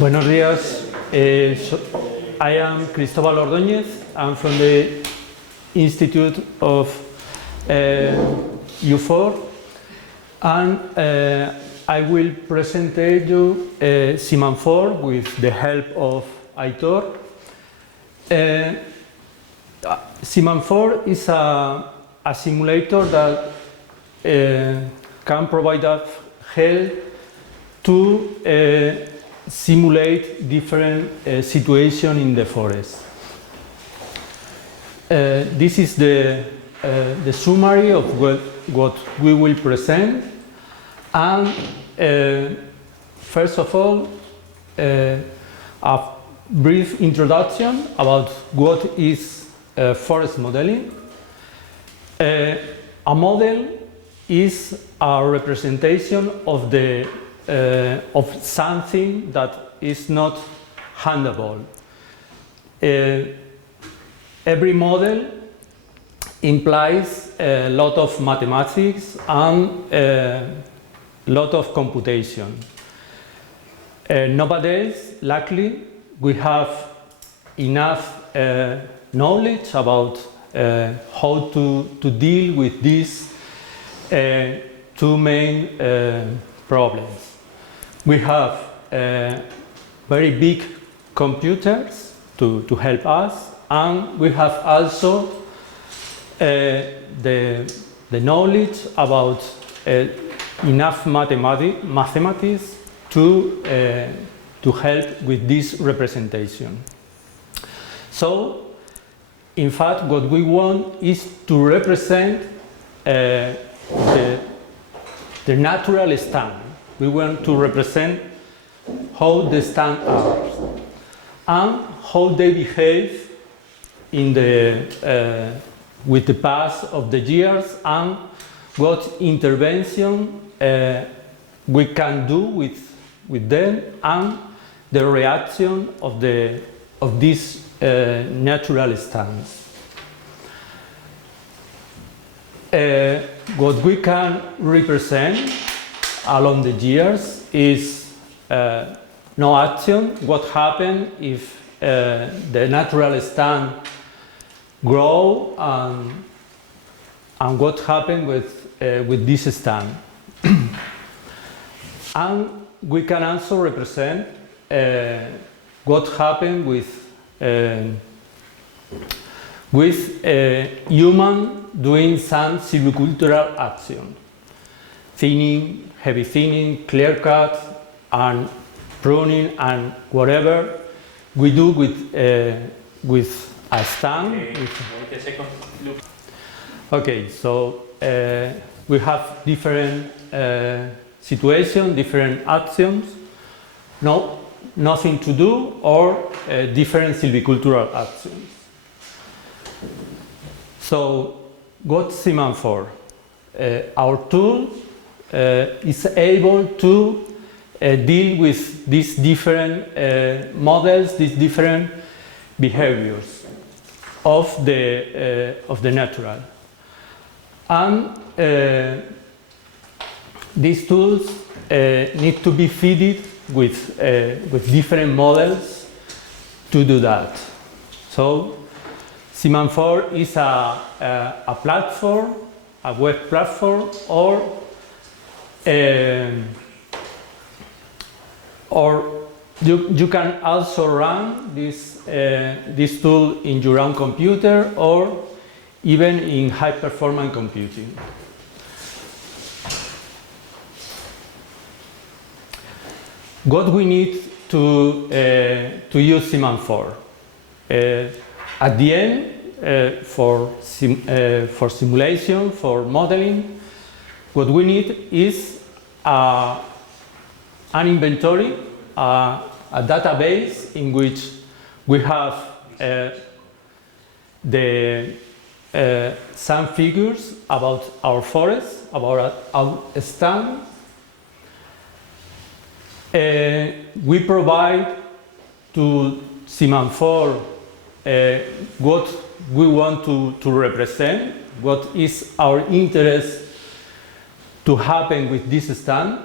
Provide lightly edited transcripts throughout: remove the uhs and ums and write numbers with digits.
Buenos días. I am Cristóbal Ordóñez. I'm from the Institute of UVa-iuFOR, and I will present you Simanfor with the help of Aitor. Simanfor is a simulator that can provide us help to simulate different situations in the forest. This is the summary of what we will present. And first of all, a brief introduction about what is forest modeling. A model is a representation of of something that is not handleable. Every model implies a lot of mathematics and a lot of computation. Nowadays, luckily, we have enough knowledge about how to deal with these two main problems. We have very big computers to help us, and we have also the knowledge about enough mathematics to help with this representation. So, in fact, what we want is to represent the natural stand. We want to represent how the stands are and how they behave in with the pass of the years, and what intervention we can do with them, and the reaction of these natural stands. What we can represent along the years is no action. What happens if the natural stand grow, and what happens with this stand. And we can also represent what happens with human doing some silvicultural action, thinning, heavy thinning, clear cut, and pruning, and whatever we do with a stand. Okay, so we have different situations, different actions, nothing to do, or different silvicultural actions. So, what's Simanfor? Our tool is able to deal with these different models, these different behaviors of the natural. And these tools need to be fitted with different models to do that. So, Simanfor is a platform, a web platform, or you can also run this tool in your own computer, or even in high performance computing. What we need to use Simanfor? At the end, for simulation, for modeling, what we need is an inventory, a database in which we have some figures about our forest, about our stand. We provide to Simanfor what we want to represent, what is our interest to happen with this stand.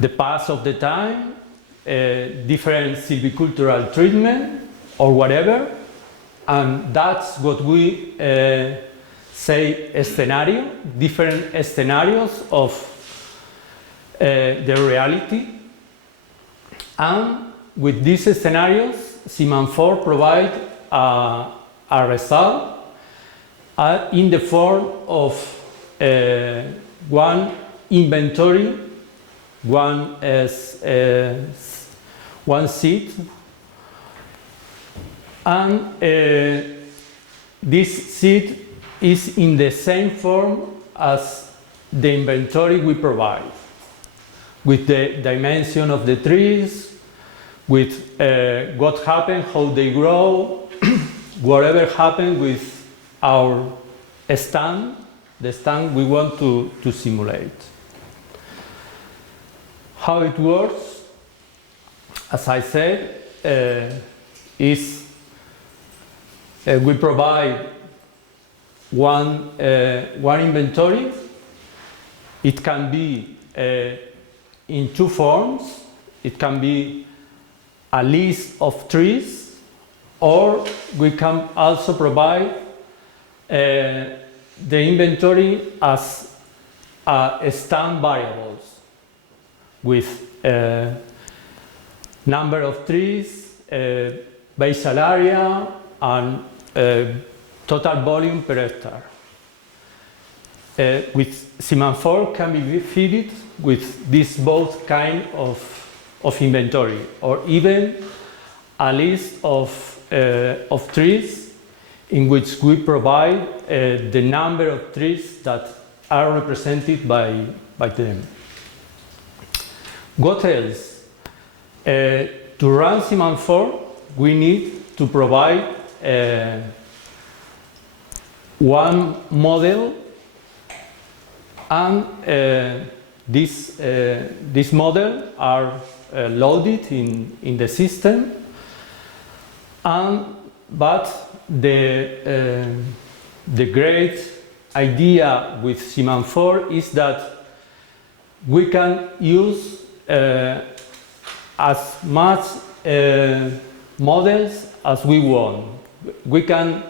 the pass of the time, different silvicultural treatment, or whatever, and that's what we say scenario, different scenarios of the reality. And with these scenarios, Simanfor provides a result in the form of one inventory, one seed, and this seed is in the same form as the inventory we provide, with the dimension of the trees, with what happened, how they grow, whatever happened with our stand, the stand we want to simulate. How it works, as I said, is we provide one inventory. It can be in two forms. It can be a list of trees, or we can also provide the inventory as stand variables with number of trees, basal area, and total volume per hectare. With Simanfor can be fitted with this both kind of inventory, or even a list of trees in which we provide the number of trees that are represented by them. What else? To run Simanfor, we need to provide one model, and this model are loaded in the system, but the great idea with Simanfor is that we can use as much models as we want. We can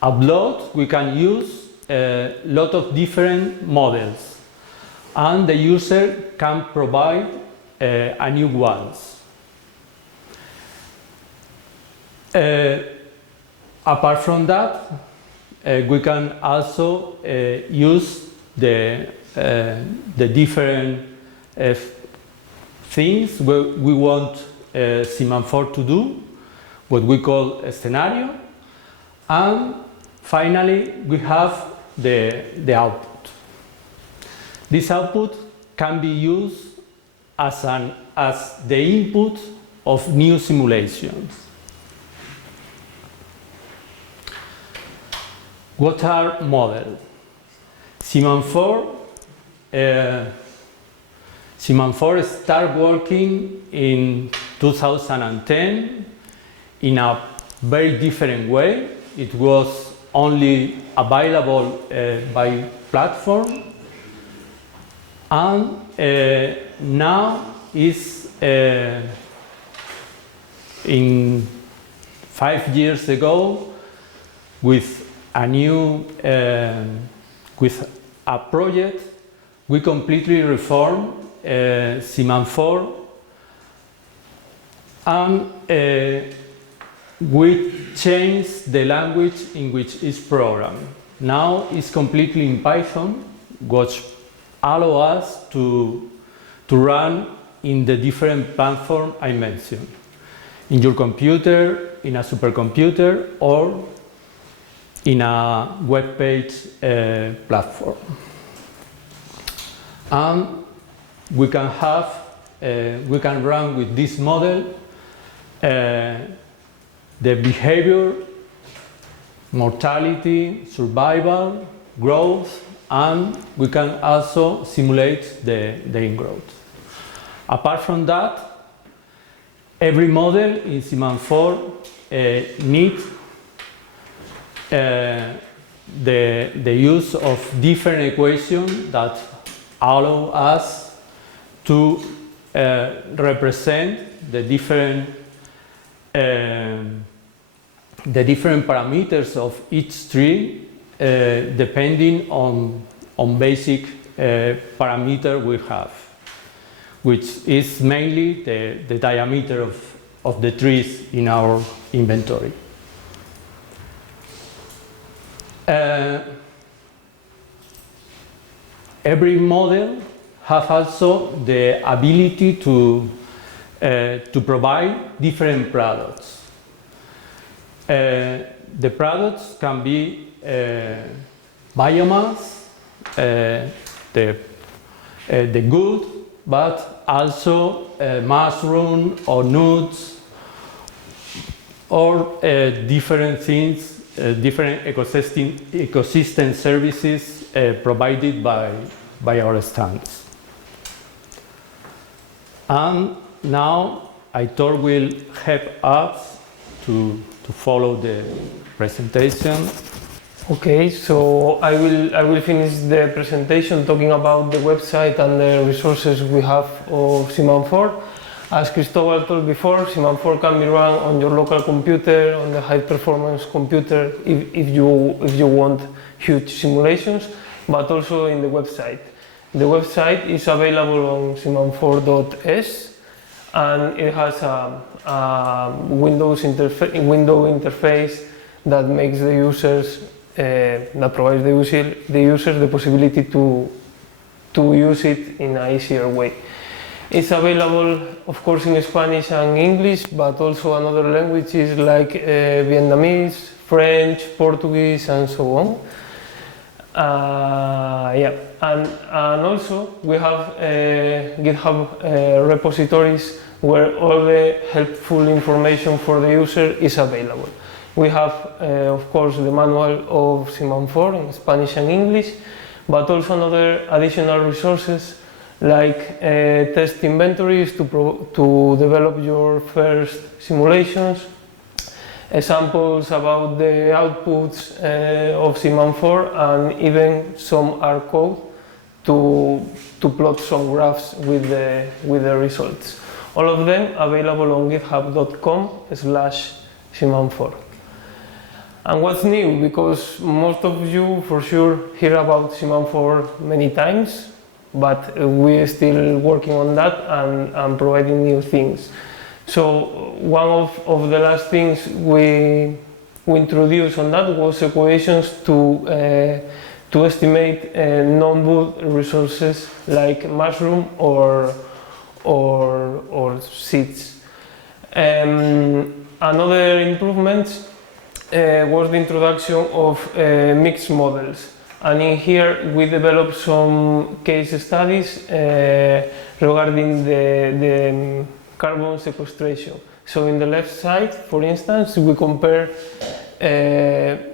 upload, we can use a lot of different models, and the user can provide a new ones. Apart from that, we can also use the different things we want Simanfor to do, what we call a scenario, and finally we have the output. This output can be used as the input of new simulations. What are models? Simanfor started working in 2010 in a very different way. It was only available by platform, and now is in 5 years ago with a new with a project we completely reformed Simanfor, and we changed the language in which it's programmed. Now it's completely in Python, which allows us to run in the different platforms I mentioned, in your computer, in a supercomputer, or in a web page platform. And we can run with this model the behavior, mortality, survival, growth, and we can also simulate the ingrowth. Apart from that, every model in Simanfor needs the use of different equations that allow us to represent the different parameters of each tree depending on basic parameter we have, which is mainly the diameter of the trees in our inventory. Every model has also the ability to provide different products. The products can be biomass, the good, but also mushroom or nuts or different things, different ecosystem services provided by our stands. And now Aitor will help us to follow the presentation. Okay, so I will finish the presentation talking about the website and the resources we have of Simanfor. As Cristóbal told before, Simanfor can be run on your local computer, on the high performance computer if you want huge simulations, but also in the website. The website is available on simanfor.es and it has a window interface that makes the users that provides the users the possibility to use it in an easier way. It's available, of course, in Spanish and English, but also in other languages like Vietnamese, French, Portuguese, and so on. And also we have GitHub repositories where all the helpful information for the user is available. We have, of course, the manual of Simanfor in Spanish and English, but also other additional resources like test inventories to develop your first simulations, examples about the outputs of Simanfor, and even some R code to plot some graphs with the results. All of them available on github.com/Simanfor. And what's new? Because most of you for sure hear about Simanfor many times, but we're still working on that and providing new things. So one of the last things we introduced on that was equations to estimate non-wood resources like mushroom or seeds. Another improvement was the introduction of mixed models. And in here we developed some case studies regarding the carbon sequestration. So in the left side, for instance, we compare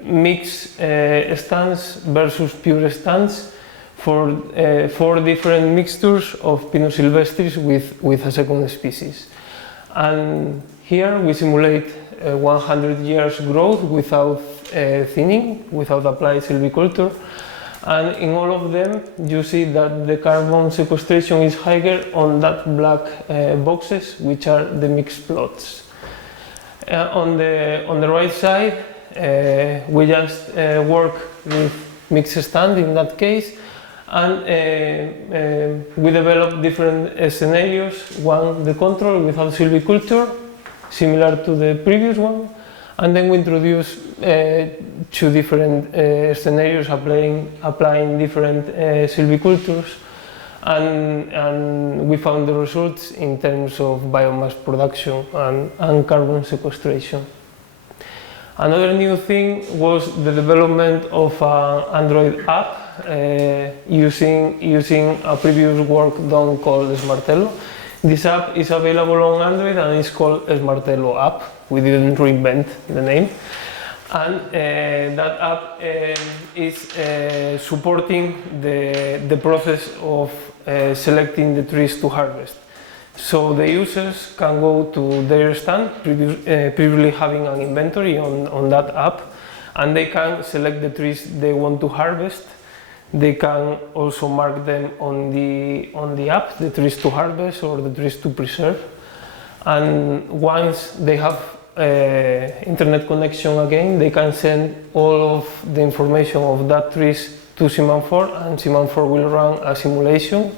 mixed stands versus pure stands for 4 different mixtures of Pinus sylvestris with a second species. And here we simulate 100 years growth without thinning, without applied silviculture. And in all of them, you see that the carbon sequestration is higher on that black boxes, which are the mixed plots. On the right side, we just work with mixed stand in that case, and we develop different scenarios. One, the control without silviculture, similar to the previous one, and then we introduce 2 different scenarios applying different silvicultures, and we found the results in terms of biomass production and carbon sequestration. Another new thing was the development of an Android app using a previous work done called Smartello. This app is available on Android and it's called Smartello app. We didn't reinvent the name. And that app is supporting the process of selecting the trees to harvest. So the users can go to their stand, previously having an inventory on that app, and they can select the trees they want to harvest. They can also mark them on the app, the trees to harvest or the trees to preserve. And once they have internet connection again, they can send all of the information of that trees to Simanfor, and Simanfor will run a simulation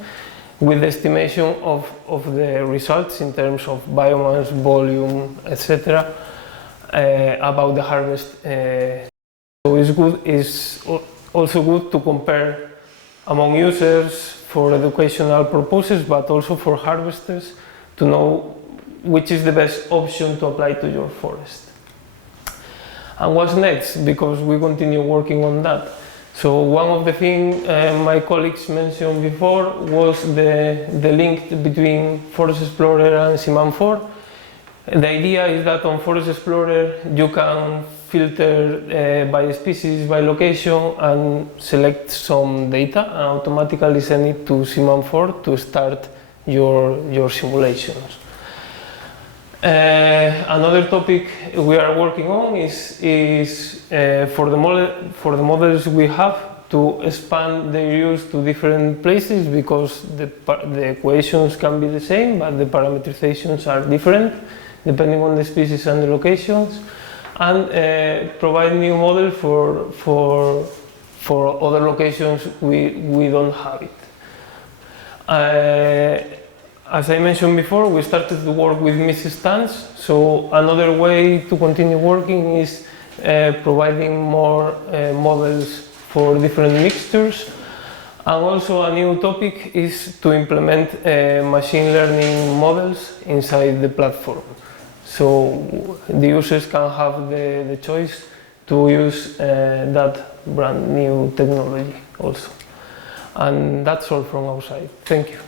with estimation of the results in terms of biomass, volume, etc. About the harvest. So it's also good to compare among users for educational purposes, but also for harvesters to know which is the best option to apply to your forest. And what's next? Because we continue working on that. So one of the things my colleagues mentioned before was the link between Forest Explorer and Simanfor. The idea is that on Forest Explorer you can filter by species, by location, and select some data and automatically send it to Simanfor to start your simulations. Another topic we are working on is for the models we have to expand their use to different places, because the equations can be the same, but the parameterizations are different depending on the species and the locations, and provide new models for other locations we don't have it. As I mentioned before, we started to work with mixed stands, so another way to continue working is providing more models for different mixtures. And also a new topic is to implement machine learning models inside the platform. So the users can have the choice to use that brand new technology also. And that's all from our side. Thank you.